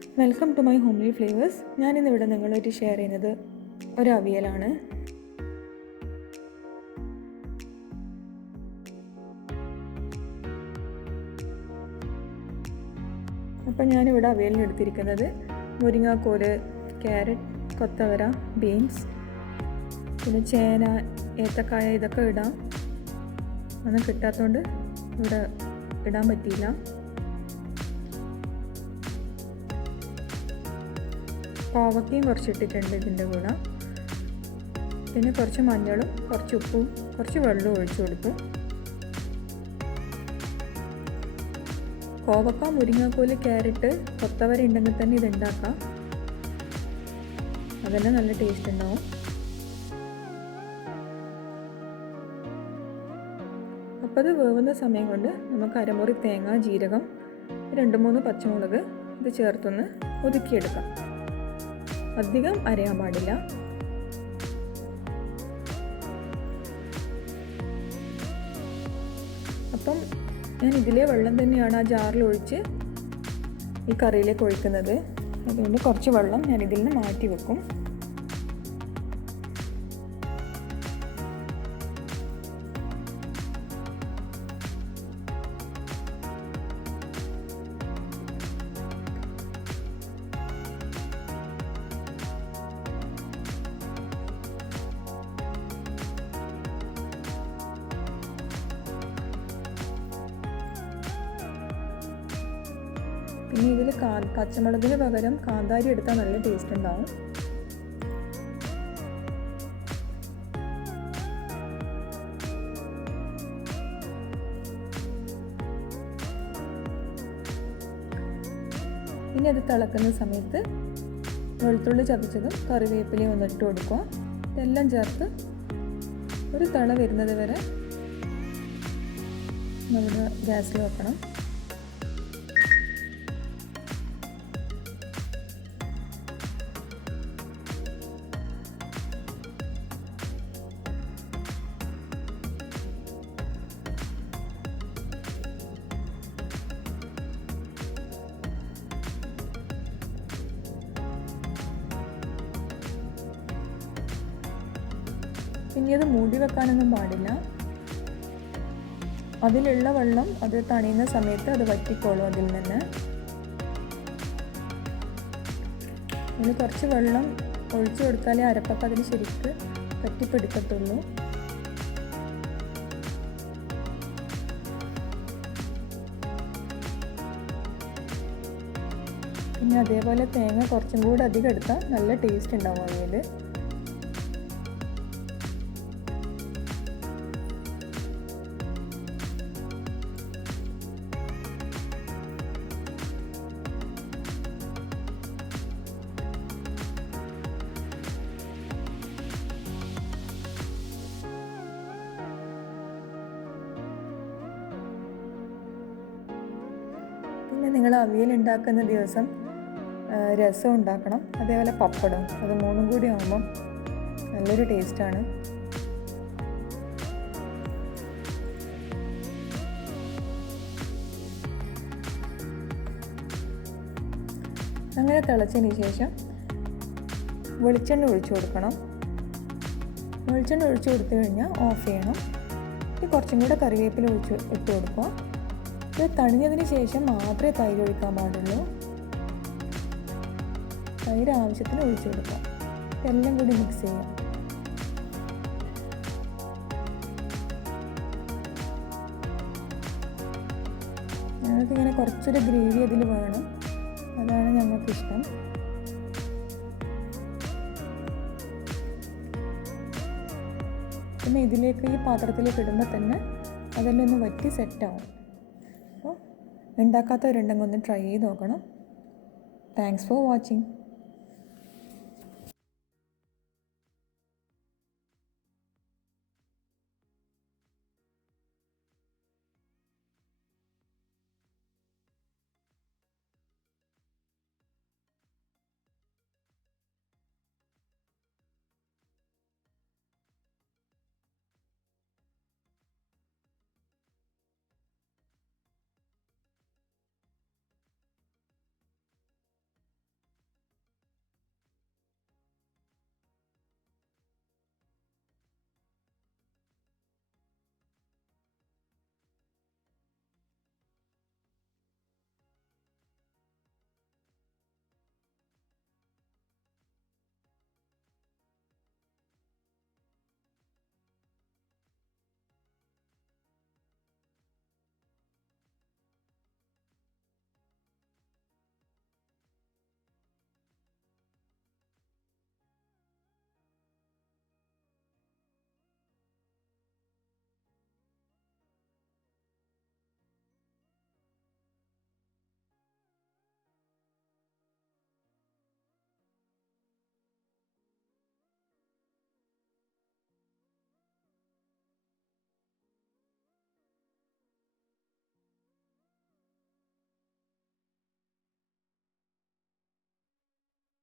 Welcome to my homely flavours. ഞാനിന്നിവിടെ നിങ്ങളായിട്ട് share ചെയ്യുന്നത് ഒരു അവിയലാണ്. അപ്പം ഞാനിവിടെ അവിയലിന് എടുത്തിരിക്കുന്നത് മുരിങ്ങാക്കോല്, ക്യാരറ്റ്, കൊത്തവര, ബീൻസ്, പിന്നെ ചേന, ഏത്തക്കായ ഇതൊക്കെ ഇടാം. ഒന്നും കിട്ടാത്തതുകൊണ്ട് ഇവിടെ ഇടാൻ പറ്റിയില്ല. പാവക്കയും കുറച്ച് ഇട്ടിട്ടുണ്ട് ഇതിൻ്റെ കൂടെ. പിന്നെ കുറച്ച് മഞ്ഞളും കുറച്ച് ഉപ്പും കുറച്ച് വെള്ളവും ഒഴിച്ചു കൊടുത്തു. കോവക്ക, മുരിങ്ങാക്കോല്, ക്യാരറ്റ്, കൊത്തവര ഉണ്ടെങ്കിൽ തന്നെ ഇത് ഉണ്ടാക്കാം. അതന്നെ നല്ല ടേസ്റ്റ് ഉണ്ടാവും. അപ്പോൾ അത് വേവുന്ന സമയം കൊണ്ട് നമുക്ക് അരമുറി തേങ്ങ, ജീരകം, 2-3 പച്ചമുളക് ഇത് ചേർത്തൊന്ന് ഒതുക്കിയെടുക്കാം. അധികം അരയാൻ പാടില്ല. അപ്പം ഞാൻ ഇതിലെ വെള്ളം തന്നെയാണ് ആ ജാറിൽ ഒഴിച്ച് ഈ കറിയിലേക്ക് ഒഴിക്കുന്നത്. അതുകൊണ്ട് കുറച്ച് വെള്ളം ഞാൻ ഇതിൽ നിന്ന് മാറ്റി വെക്കും. പിന്നെ ഇതിൽ പച്ചമുളകിന് പകരം കാന്താരി എടുത്താൽ നല്ല ടേസ്റ്റ് ഉണ്ടാവും. പിന്നെ അത് തിളക്കുന്ന സമയത്ത് വെളുത്തുള്ളി ചതച്ചതും കറിവേപ്പിലയും ഒന്ന് ഇട്ട് കൊടുക്കുക. ഇതെല്ലാം ചേർത്ത് ഒരു തിള വരുന്നത് വരെ നമ്മുടെ ഗ്യാസിൽ വെക്കണം. പിന്നെ അത് മൂടി വെക്കാനൊന്നും പാടില്ല. അതിലുള്ള വെള്ളം അത് തണിയുന്ന സമയത്ത് അത് വറ്റിക്കോളും. അതിൽ നിന്ന് അതിൽ കുറച്ച് വെള്ളം ഒഴിച്ചു കൊടുത്താലേ അരപ്പൊക്കെ അതിന് ശരിക്ക് പറ്റിപ്പിടിക്കത്തുള്ളൂ. പിന്നെ അതേപോലെ തേങ്ങ കുറച്ചും കൂടെ അധികം എടുത്താൽ നല്ല ടേസ്റ്റ് ഉണ്ടാവും അവിയൽ. പിന്നെ നിങ്ങൾ അവിയൽ ഉണ്ടാക്കുന്ന ദിവസം രസം ഉണ്ടാക്കണം, അതേപോലെ പപ്പടം. അത് മൂന്നും കൂടി ആകുമ്പം നല്ലൊരു ടേസ്റ്റാണ്. അങ്ങനെ തിളച്ചതിന് ശേഷം വെളിച്ചെണ്ണ ഒഴിച്ചു കൊടുക്കണം. വെളിച്ചെണ്ണ ഒഴിച്ചു കൊടുത്തു കഴിഞ്ഞാൽ ഓഫ് ചെയ്യണം. കുറച്ചും കൂടെ കറിവേപ്പില ഇട്ട് കൊടുക്കുക. ഇത് തണിഞ്ഞതിന് ശേഷം മാത്രമേ തൈര് ഒഴിക്കാൻ പാടുള്ളൂ. തൈര് ആവശ്യത്തിന് ഒഴിച്ചു കൊടുക്കാം. എല്ലാം കൂടി മിക്സ് ചെയ്യാം. ഞങ്ങൾക്കിങ്ങനെ കുറച്ചൊരു ഗ്രേവി അതിൽ വേണം. അതാണ് ഞങ്ങൾക്കിഷ്ടം. പിന്നെ ഇതിലേക്ക് ഈ പാത്രത്തിലേക്ക് ഇടുമ്പോൾ തന്നെ അതെല്ലാം ഒന്ന് വറ്റി സെറ്റാവും. അപ്പോൾ ഉണ്ടാക്കാത്തവരുണ്ടെങ്കിൽ ഒന്ന് ട്രൈ ചെയ്ത് നോക്കണം. Thanks for watching.